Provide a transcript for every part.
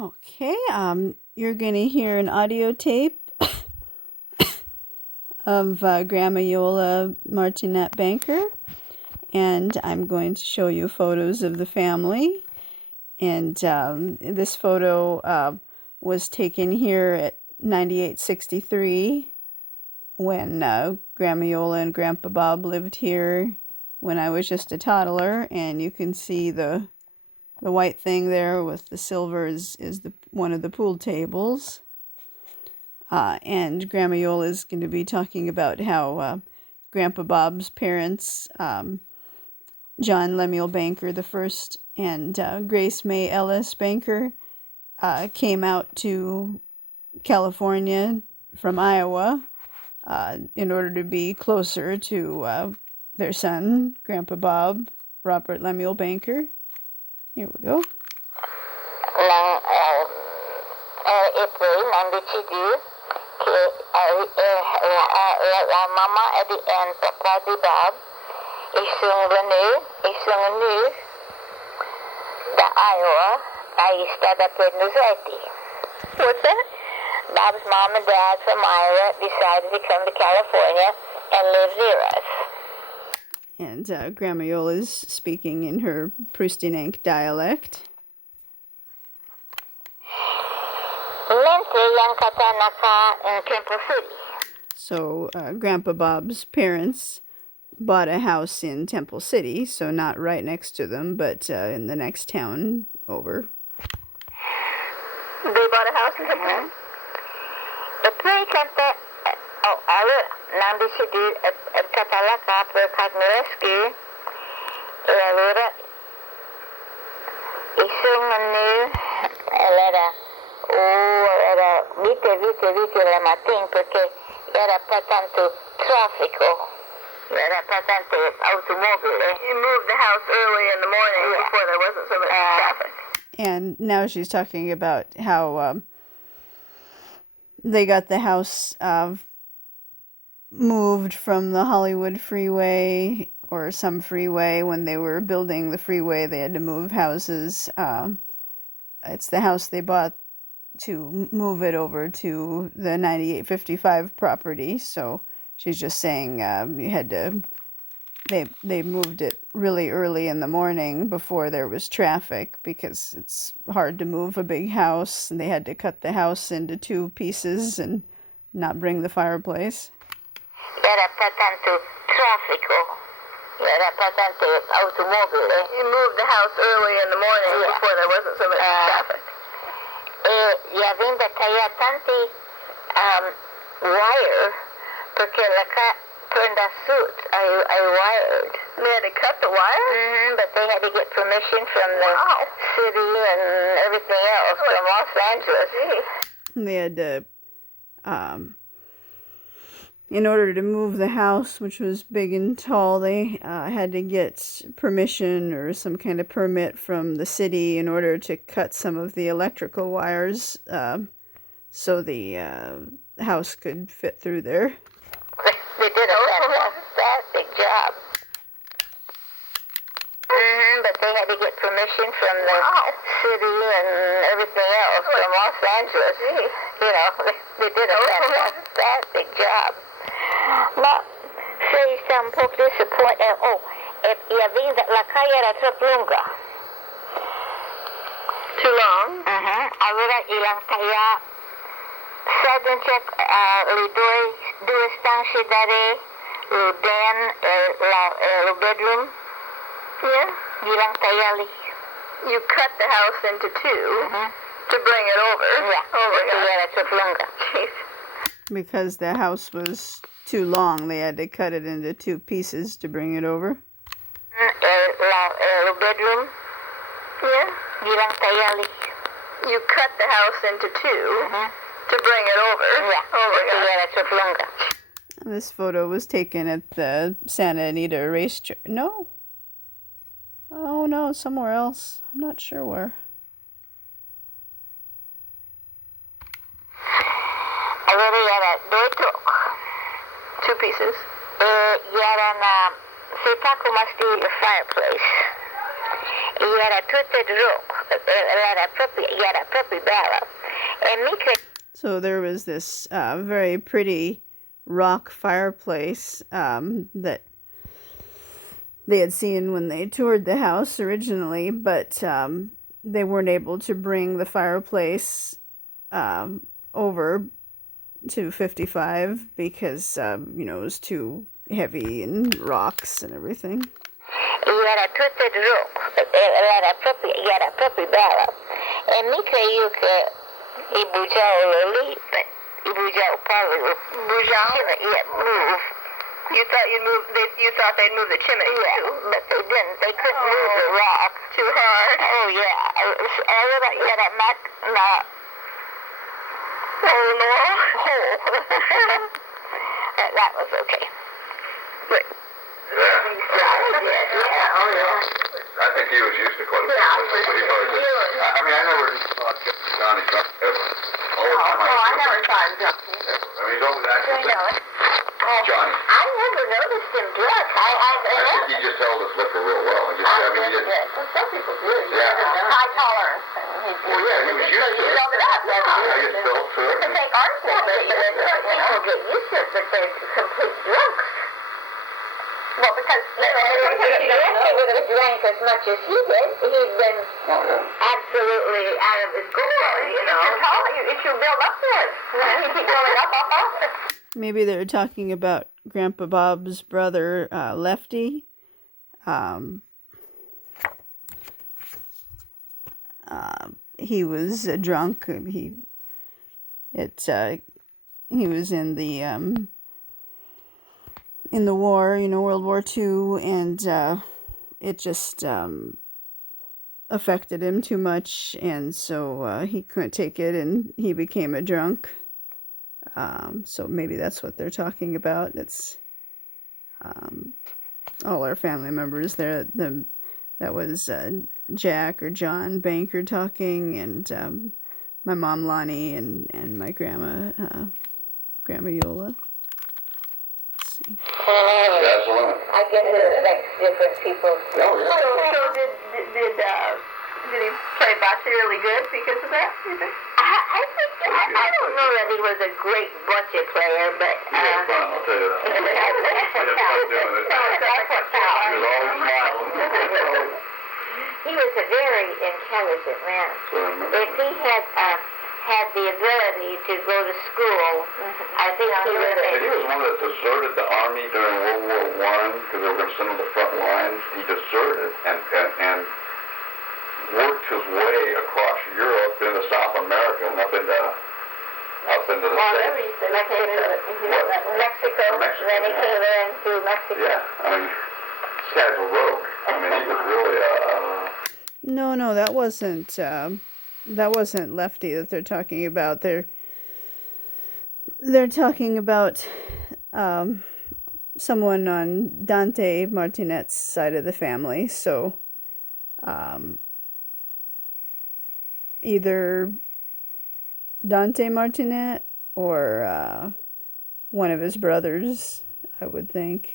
Okay, you're going to hear an audio tape of Grandma Iole Martinette Banker, and I'm going to show you photos of the family. And this photo was taken here at 9863 when Grandma Iole and Grandpa Bob lived here when I was just a toddler, and you can see the white thing there with the silver is one of the pool tables. And Grandma Iole is going to be talking about how Grandpa Bob's parents, John Lemuel Banker the first and Grace May Ellis Banker, came out to California from Iowa in order to be closer to their son, Grandpa Bob, Robert Lemuel Banker. Here we go. April 92 la mamma di en pappa di Bob isung nu da Iowa I stata per Nuzzetti. What's that? Bob's mom and dad from Iowa decided to come to California and live near us. And Grandma Iole is speaking in her Prustinenk dialect. In Temple City. So Grandpa Bob's parents bought a house in Temple City, so not right next to them, but in the next town over. They bought a house in Temple City? The play canta nandi sidu Catalaka per Cadmirescu allora isung nu era vite la mattina perché era pas tanto traffico, era pas tanto automobile. You moved the house early in the morning before there wasn't so much traffic. And now she's talking about how they got the house moved from the Hollywood freeway or some freeway. When they were building the freeway, they had to move houses. It's the house they bought to move it over to the 9855 property. So she's just saying you had to. They moved it really early in the morning before there was traffic because it's hard to move a big house, and they had to cut the house into two pieces and not bring the fireplace. Era pas tanto traffico. Era pas tanto automobile. You moved the house early in the morning before there wasn't so much traffic. Gli avendo tagliato tanti wire perché la turned us suit. I wired. They had to cut the wire? But they had to get permission from the city and everything else from Los Angeles. And they had to, in order to move the house, which was big and tall, they had to get permission or some kind of permit from the city in order to cut some of the electrical wires so the house could fit through there. They did a fantastic job. But they had to get permission from the city and everything else from Los Angeles. You know, they did a fantastic job. Ma sei un po' disappointed. La calle era troppo lunga. Too long? Allora ilang kaya sudden check le due stanze dare lo bedroom. Yeah. Ilang kaya li. You cut the house into two to bring it over. Yeah. Era troppo lunga. Jeez. Because the house was too long, they had to cut it into two pieces to bring it over. The bedroom? Yeah. You cut the house into two to bring it over. Yeah. This photo was taken at the Santa Anita racetrack. No? Oh no, somewhere else. I'm not sure where. Two pieces. Fireplace. era tutto era proprio bella. E mica. So there was this very pretty rock fireplace that they had seen when they toured the house originally, but they weren't able to bring the fireplace over to 55 because, it was too heavy and rocks and everything. Era tutto era proprio bella. E mica io che i bugiavo lì, i bugiavo proprio. Bugiavo? Yeah, move. You thought they'd move the chimney too? But they didn't. They couldn't move the rock. Too hard? Oh, yeah. Era oh, no. That was okay. But, yeah. Oh, yeah. I think he was used to quite a bit. I mean, I never thought Johnny Trump ever. I never saw him drunk. I mean, he's always acting. Johnny. I never noticed him drunk. I think he just held his liquor real well. Some people do. Yeah. High tolerance. Well, yeah, he was used to it. Build it up. I just felt to it. Because they are sick, but people get used to it, but they're complete drunks. Well, because if he would have drank as much as he did, he'd been absolutely out of his gourd, you know. It should build up to it. He'd keep building up. Maybe they're talking about Grandpa Bob's brother, Lefty. He was drunk. He was in the war, World War II, and it just affected him too much, and so he couldn't take it, and he became a drunk. So maybe that's what they're talking about. It's all our family members there. That was Jack or John Banker talking, and my mom Lonnie, and my grandma Iole. Let's see. I guess it affects different people. So did he play bocce really good because of that, you think? I don't know that he was a great bocce player, but I'll tell you that. that's what counts. He was always smiling. He was a very intelligent man. If he had the ability to go to school, I think he would have. He was one that deserted the army during World War I because they were going to send him to the front lines. He deserted and worked his way across Europe into South America and up into the States. Mexico. Then he came into Mexico. Yeah, I mean, this guy's a rogue. I mean, he was really No, that wasn't Lefty that they're talking about. They're talking about someone on Dante Martinet's side of the family. So either Dante Martinet or one of his brothers, I would think.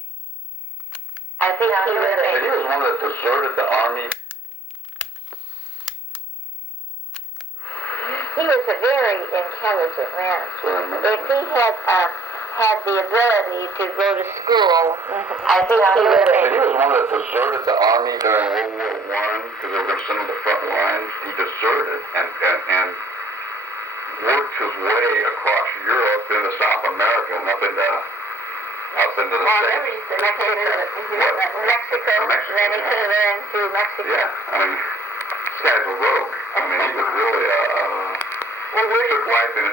I think he was one that deserted the army. He was a very intelligent man. If he had the ability to go to school, I think he would have. He was one that deserted the army during World War I because they were going to send him to the front lines. He deserted and worked his way across Europe into South America and up into the States. Mexico. Then he came into Mexico. Yeah, I mean, this guy's a rogue. I mean, he was really took life in the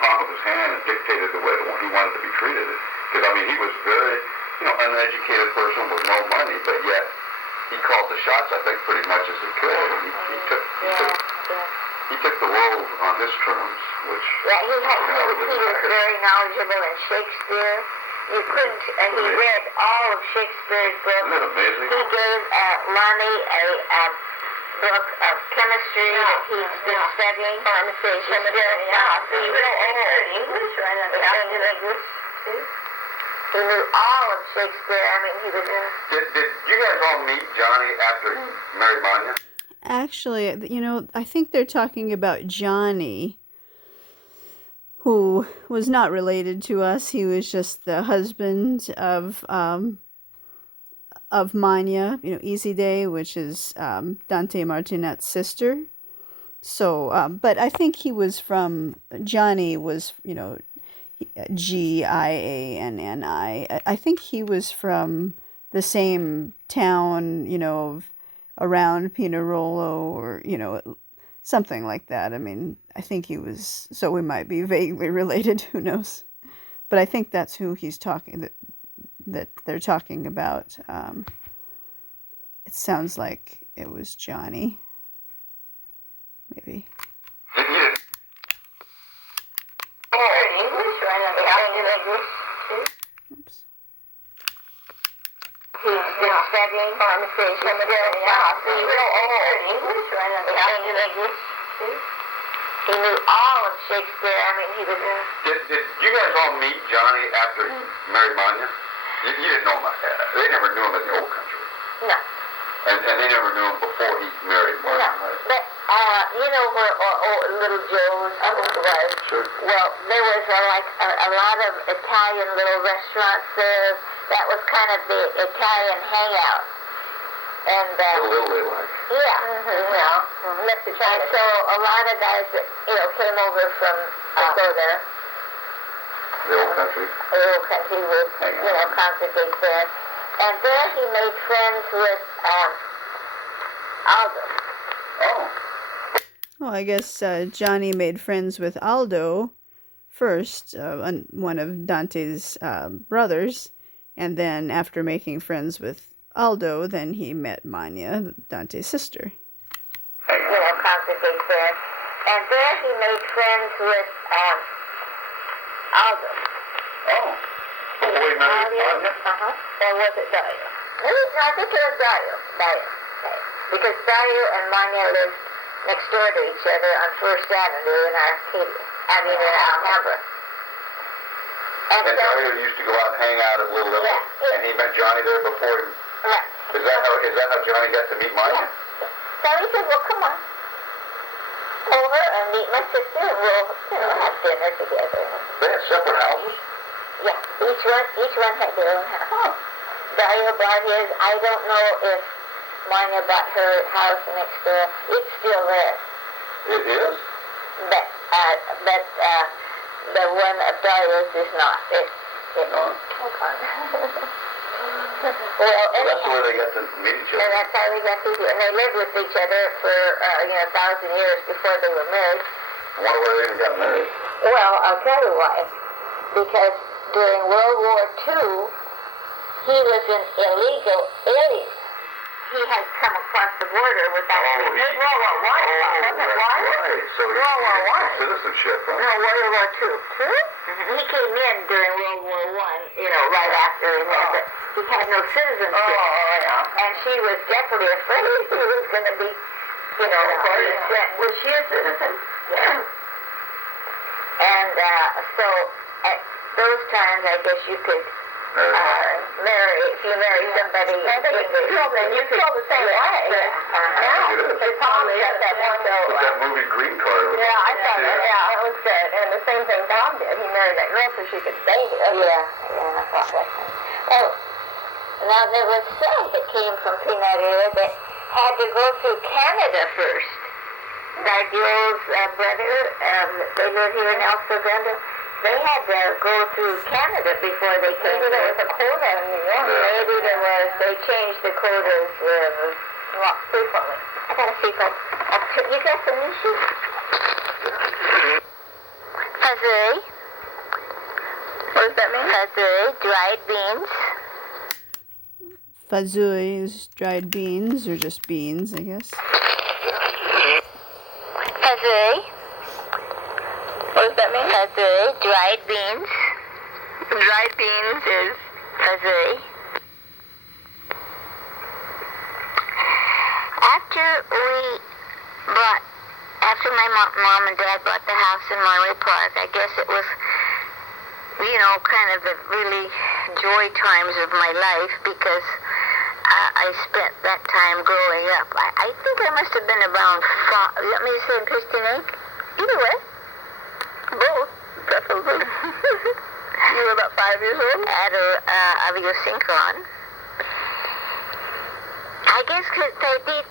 palm of his hand and dictated the way that he wanted to be treated. Because, I mean, he was very, uneducated person with no money, but yet he called the shots, I think, pretty much as he could. He took the world on his terms, which... Yeah, he was very knowledgeable in Shakespeare. You couldn't, he read all of Shakespeare's books. Isn't that amazing? He gave Lonnie a book of chemistry that he's been studying. English, right? He knew all of Shakespeare. I mean, he was in... Did you guys all meet Johnny after he married Manya? Actually, I think they're talking about Johnny, who was not related to us. He was just the husband of Manya, Easy Day, which is Dante Martinet's sister. So, but I think Johnny was, Giannni. I think he was from the same town, around Pinerolo or, something like that. I mean, I think he was, so we might be vaguely related, who knows. But I think that's who he's talking, that they're talking about. It sounds like it was Johnny. Maybe. Oops. He's been studying conversation with him. He knew all of Shakespeare. I mean, he was in... Did you guys all meet Johnny after he married Manya? You didn't know him. They never knew him in the old country. No. And they never knew him before he married Manya, No. right? But, you know where Little Joe's was? Sure. Well, there was a lot of Italian little restaurants there. That was kind of the Italian hangout. And, Little like. yeah, Mexican. And so a lot of guys that, came over from Dakota, The old country. the old country would, congregate there. And there he made friends with Aldo. Oh. Well, I guess Johnny made friends with Aldo first, one of Dante's brothers, and then after making friends with Aldo, then he met Manya, Dante's sister. Congregate there. And there he made friends with Aldo. Oh. Before he married Manya? Or was it Dario? No, I think it was Dario. Because Dario and Manya lived next door to each other on First Avenue in Arcadia. In Alhambra. And so, Dario used to go out and hang out at Little Italy, and he met Johnny there before he... right. Is that how Johnny got to meet Manya? So he said, well, come on over and meet my sister, and we'll, have dinner together. They had separate houses? Yeah, each one had their own house. Oh. Dario bought his. I don't know if Manya bought her house next door. It's still there. It is? But the one of Dario's is not. No. Well, That's the way they got to meet each and other. that's how they got to do it. And they lived with each other for 1,000 years before they were married. I wonder where they even got married. Well, I'll tell you why. Because during World War II, he was an illegal alien. He had come across the border without... Oh, World War I. That's right. So he World War I. had citizenship, huh? No, World War II. He came in during World War I, right after he had no citizenship. And she was definitely afraid he was going to be, was she a citizen? Yeah. And so at those times, I guess you could marry, if you marry somebody English, then you could feel the same way. Now, his mom got that one. With that movie Green Card. Yeah, I saw that. Yeah, that was good. And the same thing Tom did. He married that girl so she could stay here. Yeah, I thought that. Oh, now there was some that came from Pinerolo that had to go through Canada first. Dario's brother, they live here in El Segundo. They had to go through Canada before they came. Maybe there was a quota in New York. Maybe there was. They changed the quotas. Frequently. I got a secret. You got some new shoes? Fazuri. What does that mean? Fazuri, dried beans. Fazui is dried beans, or just beans, I guess. Fazuri. What does that mean? Fazuri, dried beans. Dried beans is fazuri. After my mom and dad bought the house in Monterey Park, I guess it was, kind of a really joy times of my life because I spent that time growing up. I think I must have been around 5, let me say 58? Either way. Both, preferably. You were about 5 years old? At aviosynchron. I guess tijd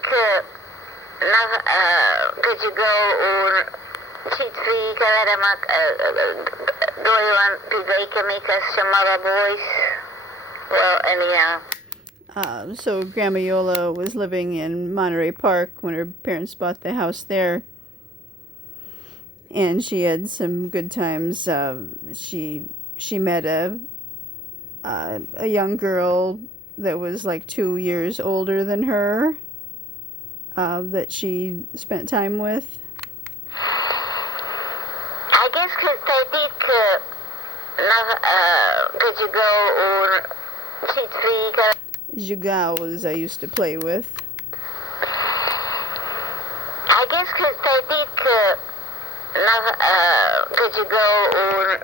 could you go on cheat free kalaramak doiwan pivaikamika shamara boys. Well, anyhow. So Grandma Iole was living in Monterey Park when her parents bought the house there, and she had some good times. She met a young girl that was like 2 years older than her, that she spent time with. I guess could you go on cheat free Jugaos I used to play with. I guess could you go on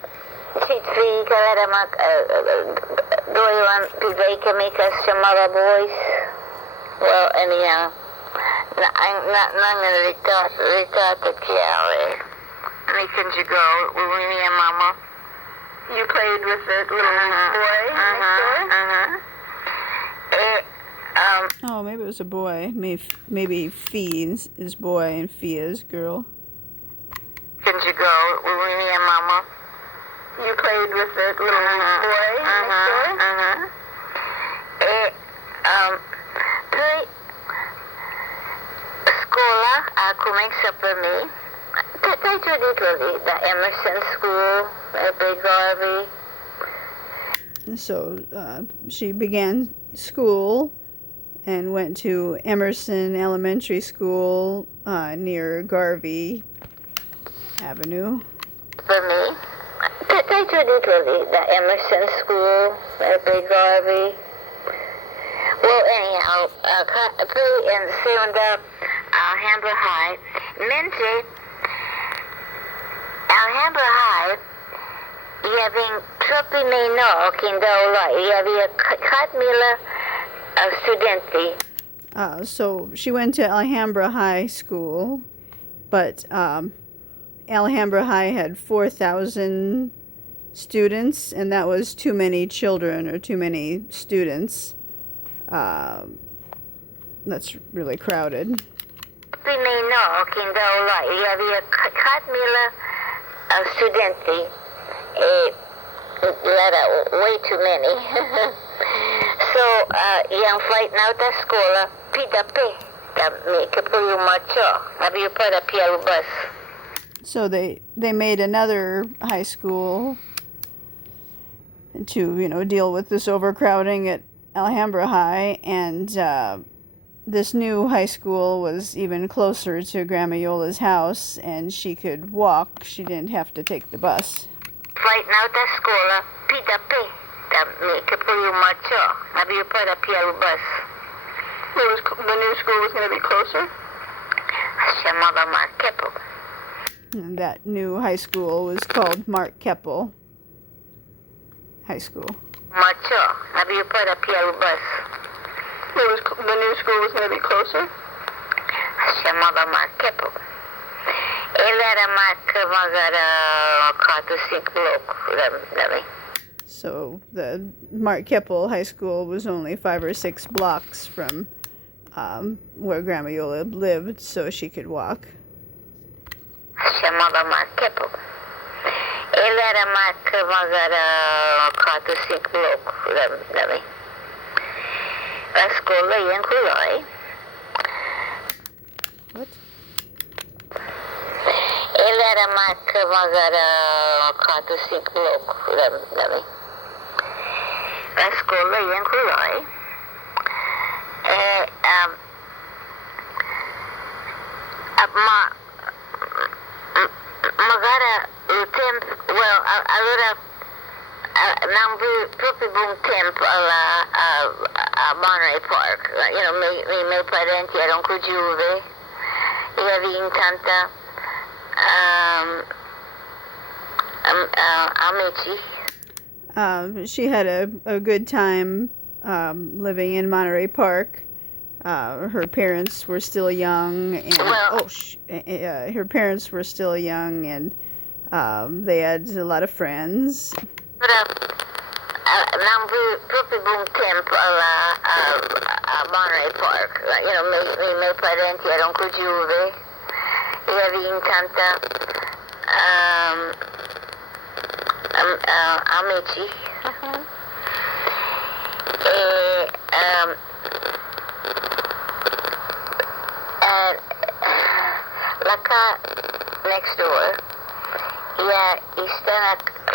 cheat free kalaramak doiwan pivaikamika shamara boys. Well, anyhow. Ritata chiave. Can you go with me and Mama? You played with the little boy next door? Oh, maybe it was a boy. Maybe Fee is boy and Fee is girl. Can you go with me and Mama? You played with the little boy next door? Scola comincia per me. Dai giudici da Emerson School at Big Garvey. So she began school and went to Emerson Elementary School near Garvey Avenue. For me. Dai giudici da Emerson School at Big Garvey. Well, anyhow, pretty in segunda Alhambra High. Mentre Alhambra High, il y avait un troppo meno che andavo là. Il y avait 4,000 studenti. So she went to Alhambra High School, but Alhambra High had 4,000 students, and that was too many children or too many students. That's really crowded. Meno che andavo là. Il y avait 4,000 studenti. Way too many. So, yung flight na ta scola, pidape. Che poi un macho. Abbiamo poi da piano bus. So they made another high school to, deal with this overcrowding at Alhambra High, and this new high school was even closer to Grandma Iole's house, and she could walk. She didn't have to take the bus. Flight na ta scola, pidape. Che poi un macho. Abbiamo poi da piano bus. The new school was going to be closer? Chamava Mark Keppel. And that new high school was called Mark Keppel High School. Macho. Abbiamo poi da piano bus. The new school was going to be closer? Chamava Mark Keppel. Ele era magara 4-5 louco. So the Mark Keppel High School was only 5 or 6 blocks from where Grandma Iole lived, so she could walk. Chamava Mark Keppel. Ele era magara 4-5 louco. A escola ia em Cuiabá. What? Ele era magara 4-5 louco. A escola ia em Cuiabá. Magara o tempo, well, allora não vi proprio bom tempo a Monterey Park. Meu parente era Juve e havia tanta amici. She had a good time living in Monterey Park. Her parents were still young, and her parents were still young, and they had a lot of friends. Nang propibong temple Monterey Park. You know, may parenti erano con Juve. E avevi tanta amici. And la casa next door, una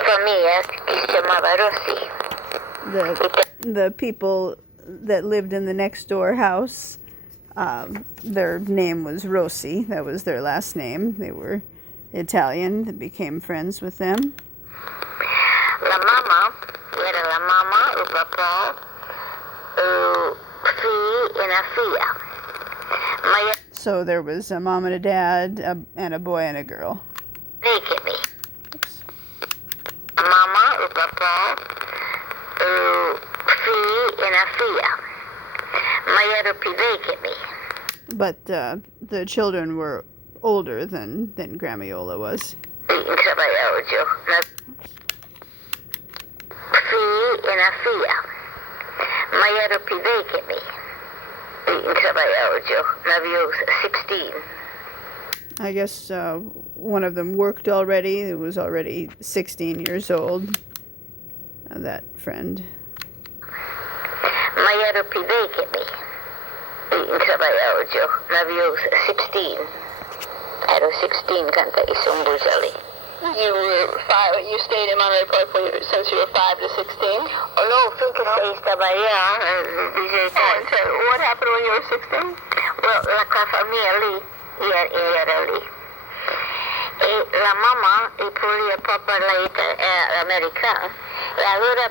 famiglia che si chiamava Rossi. The people that lived in the next door house, their name was Rossi. That was their last name. They were Italian. They became friends with them. La mamma era la mamma, il papà, figli e una figlia. So there was a mom and a dad, and a boy and a girl. Vecchimi. La mamma, il papà, figli e una figlia. Ma ero più vecchimi. But the children were older than Grandma Iole was. In Caballoggio. Figli e una figlia. Ma ero più vecchimi. In Caballoggio. Maybe 16. I guess one of them worked already. It was already 16 years old. That friend. Ma ero più vecchimi. In Caballoggio. Maybe 16. Ero 16 canta i Sumbusali. You were 5. You stayed in Monterey Park since you were 5 to 16. Oh no, finché sei stava What happened when you were 16? Well, la famiglia lì era lì. E la mamma e poi il papà era americano. E allora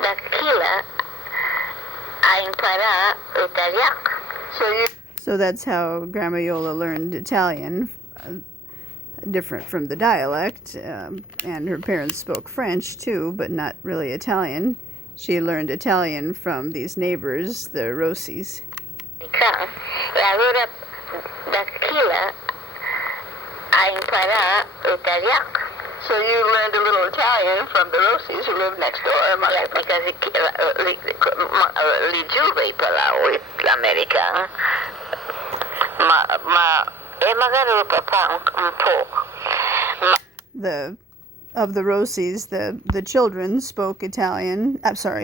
da Chile a imparare italiano. So that's how Grandma Iole learned Italian, different from the dialect, and her parents spoke French too, but not really Italian. She learned Italian from these neighbors, the Rossis. E allora da Chile a imparare italiano. So you learned a little Italian from the Rossis who lived next door. Yeah, because lì giù parlavo l'americano. E magari il papà un po'. Of the Rossis, the children spoke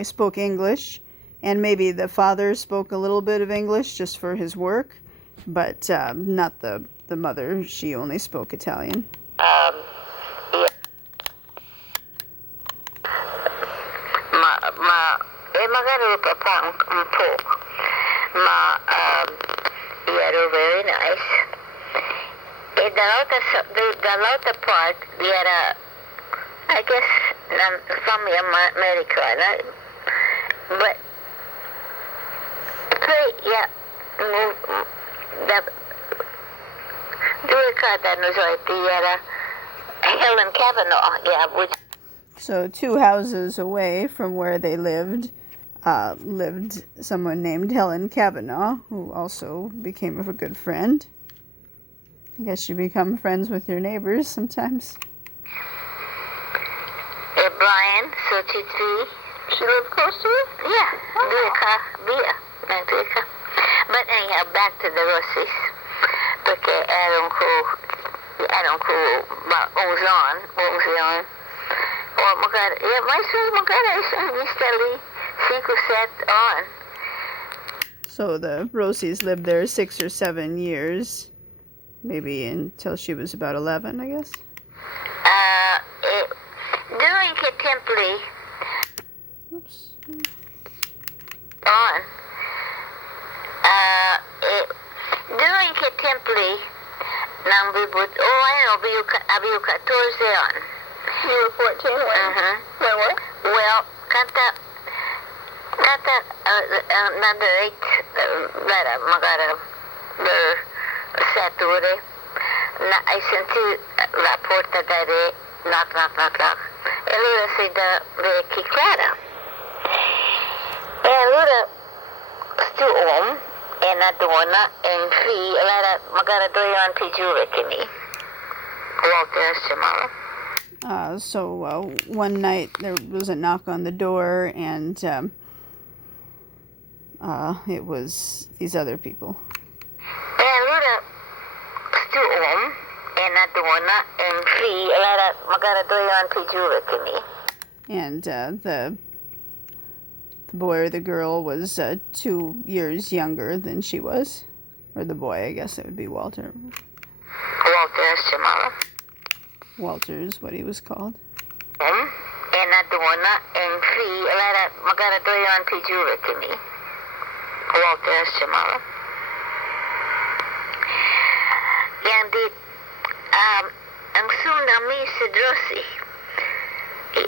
spoke English, and maybe the father spoke a little bit of English just for his work, but not the mother. She only spoke Italian. Yeah. E magari il papà un po', ma era very nice. E dall'altra parte era, I guess, una famiglia americana, but poi, due case hanno era Helen Kavanaugh, which. So 2 houses away from where they lived someone named Helen Kavanaugh, who also became a good friend. I guess you become friends with your neighbors sometimes. Brian, 33. She lived close to you? Yeah, but anyhow, back to the Rossis. Perché erano about 11 anni. O magari sono vista lì 5 o 7 anni. So the Rossis lived there 6 or 7 years, maybe until she was about 11, I guess. During che tempo lì, during che tempo lì, non avevo 14 anni. You were 14 when? When what? Well, canta another 8, magari per 7 ore. I sentì la porta dare knock. Allora si dà che clara. E allora sto om e una donna e figlio, allora magari 2 anni più giovane che me. Walter si chiamava. So one night there was a knock on the door, and it was these other people. E allora sto om e una donna e figlio, allora magari 2 anni più giovane che me. And the boy or the girl was 2 years younger than she was. Or the boy, I guess it would be Walter. Walter si chiamava. Walter's what he was called. E una donna e figlio, allora magari 2 anni più giovane che me. Walter si chiamava. E hanno detto, ang suna mi si drossi. E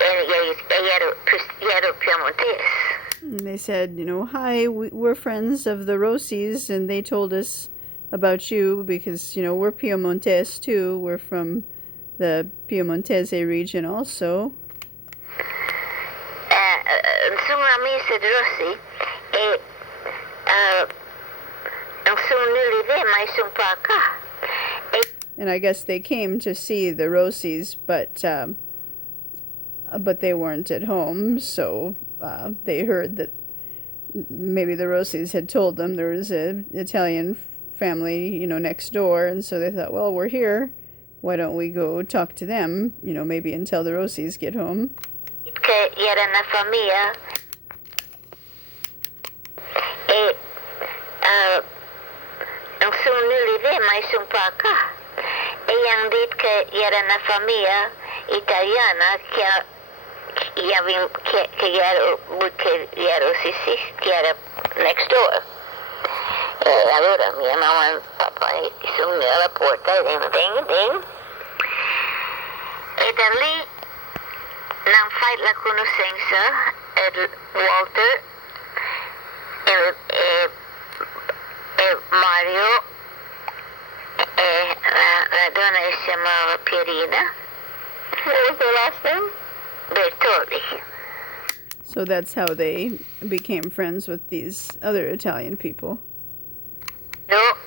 ero Piemontese. And they said, hi, we're friends of the Rossies, and they told us about you because, we're Piemontese too. We're from the Piemontese region also. Insomma, mi si drossi e non sono nulla mai sono qua. And I guess they came to see the Rossies, but they weren't at home, so they heard that maybe the Rossies had told them there was an Italian family, next door, and so they thought, well, we're here. Why don't we go talk to them, maybe until the Rossies get home. Che era una famiglia e non sono nulla mai sono qua. E hanno detto che era una famiglia italiana che era next door. E allora mia mamma e papà sono alla porta e ding. E da lì non fai la conoscenza di Walter e Mario e la donna si chiamava Pierina. What was their last name? Bertoli. So that's how they became friends with these other Italian people. No,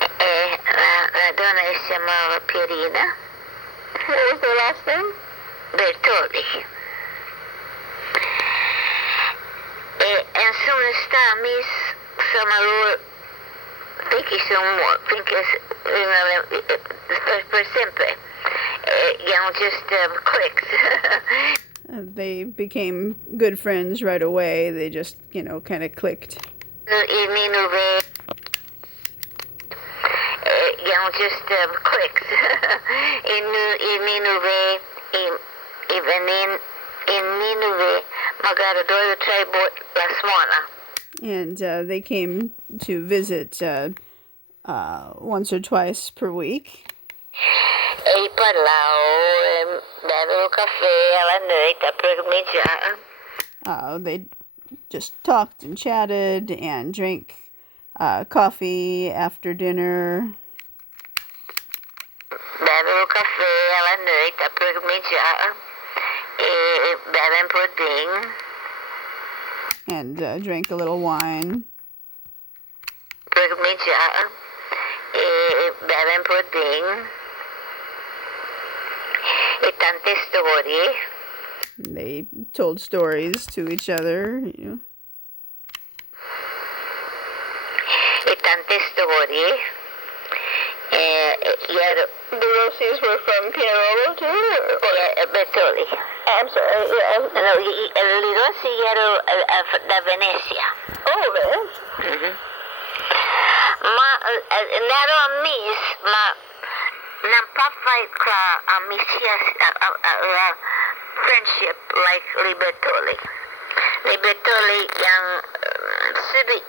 la donna si chiamava Pierina. What was their last name? Bertoli. E insomma sta insomma loro finché per sempre just clicked. They became good friends right away. They just, kind of clicked. Just clicked. And they came to visit once or twice per week. E parlavo, bevevo caffè alla notte per cominciare. They just talked and chatted and drank coffee after dinner. Bevevo caffè alla notte per cominciare e beve un pudding. And drank a little wine. Per cominciare e beve un pudding. E tante storie. They told stories to each other, E tante storie. The Rossies were from Pinerolo too? Or Bertoli. I'm sorry. No, the Rossi erano da Venezia. Oh, really? Mm-hmm. Ma ero amici, ma non può fare amicizia, friendship like Libertoli. Libertoli yang subito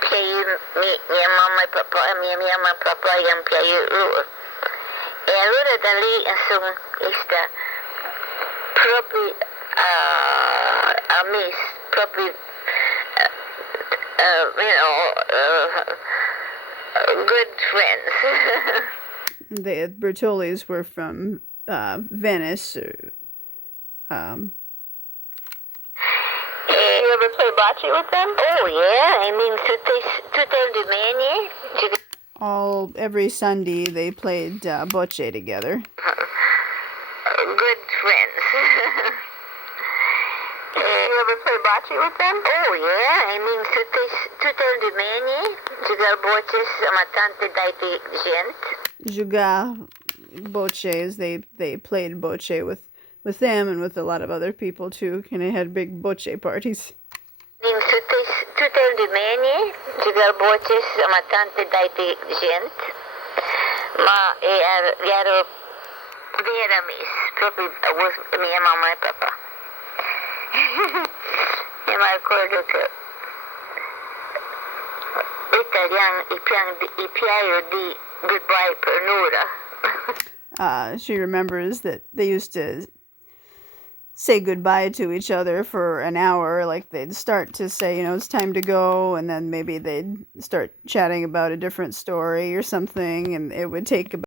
che mia mamma e papà, mia mamma e papà yang piaciuto loro. E allora da lì insomma sta proprio amici, proprio good friends. The Bertolis were from Venice, You ever play bocce with them? Oh, yeah. I mean, tutel de manie. Every Sunday they played bocce together. Good friends. You ever play bocce with them? Oh, yeah. I mean, tutel de manie. Jogar bocce sama tante daite gente. Jogar bocce is they played bocce with them and with a lot of other people too. And they had big bocce parties. Tutel de manie. Jogar bocce sama tante daite gente. Ma ero veramis. Proprio with mia mamma e papà. E mi ricordo che i piaio di goodbye per un'ora. She remembers that they used to say goodbye to each other for an hour. Like they'd start to say, it's time to go, and then maybe they'd start chatting about a different story or something, and it would take about